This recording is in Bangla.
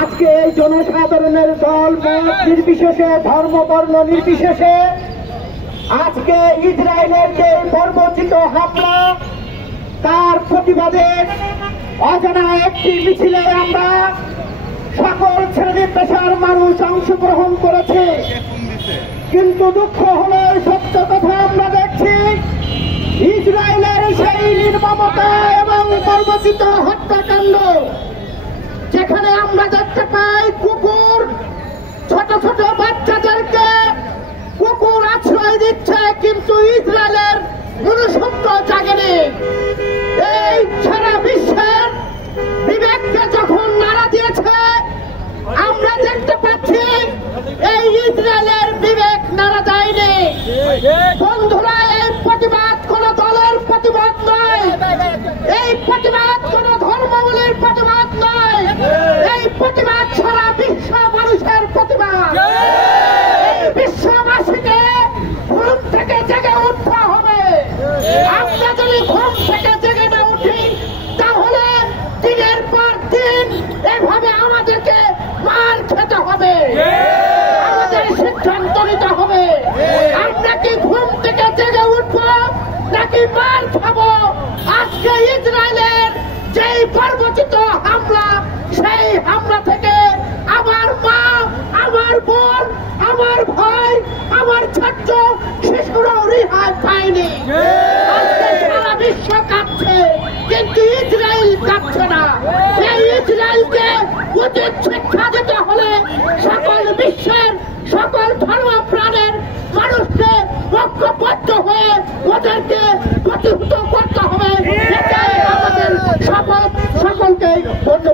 আজকে এই জনসাধারণের দল মত নির্বিশেষে ধর্ম বর্ণ নির্বিশেষে আজকে ইসরায়েলের যে বর্বরচিত হামলা তার প্রতিবাদে অজানা একটি মিছিলে আমরা সকল শ্রেণী পেশার মানুষ অংশগ্রহণ করেছে। কিন্তু দুঃখ হলো সত্য কথা আমরা দেখছি ইসরায়েলের সেই নির্মমতা এবং বর্বরচিত হত্যাকাণ্ড, যেখানে আমরা দেখতে পাই কুকুর ছোট ছোট বাচ্চাদেরকে কুকুর আশ্রয় দিচ্ছে, কিন্তু ইসরায়েলের মনুষ্যত্ব জাগেনি। এই সারা বিশ্বের বিবেককে যখন নাড়া দিয়েছে আমরা দেখতে পাচ্ছি এই ইসরায়েলের বিবেক নাড়া দেয়নি। বন্ধুরা, এই প্রতিবাদ কোন দলের প্রতিবাদ নয়, এই প্রতিবাদ কোন ধর্মাবলীর প্রতিবাদ নয়, এই প্রতিবাদ সারা বিশ্ব মানুষের প্রতিবাদ। বিশ্ববাসীকে ঘুম থেকে জেগে উঠতে হবে। আমরা যদি ঘুম থেকে জেগে না উঠি তাহলে দিনের পর দিন এভাবে আমাদেরকে মার খেতে হবে, আমাদের সিদ্ধান্ত নিতে হবে। আমরা কি ঘুম থেকে জেগে উঠবো নাকি মার খাবো? আজকে ইসরায়েলের যেই বর্বরচিত হামলা, সেই হামলা থেকে আমার মা, আমার বোন, আমার ভাই, আমার ছাত্র শিশুরাও রেহাই পায়নি। আজকে সারা বিশ্ব কাঁপছে, কিন্তু ইসরায়েল কাঁপছে না। এই ইসরায়েলকে উচিত শিক্ষা দিতে হলে সকল বিশ্বের সকল ধর্ম প্রাণের মানুষকে ঐক্যবদ্ধ হয়ে ওদেরকে প্রতিহত করতে হবে। এটাই আমাদের শপথ। সকলকে ধন্যবাদ।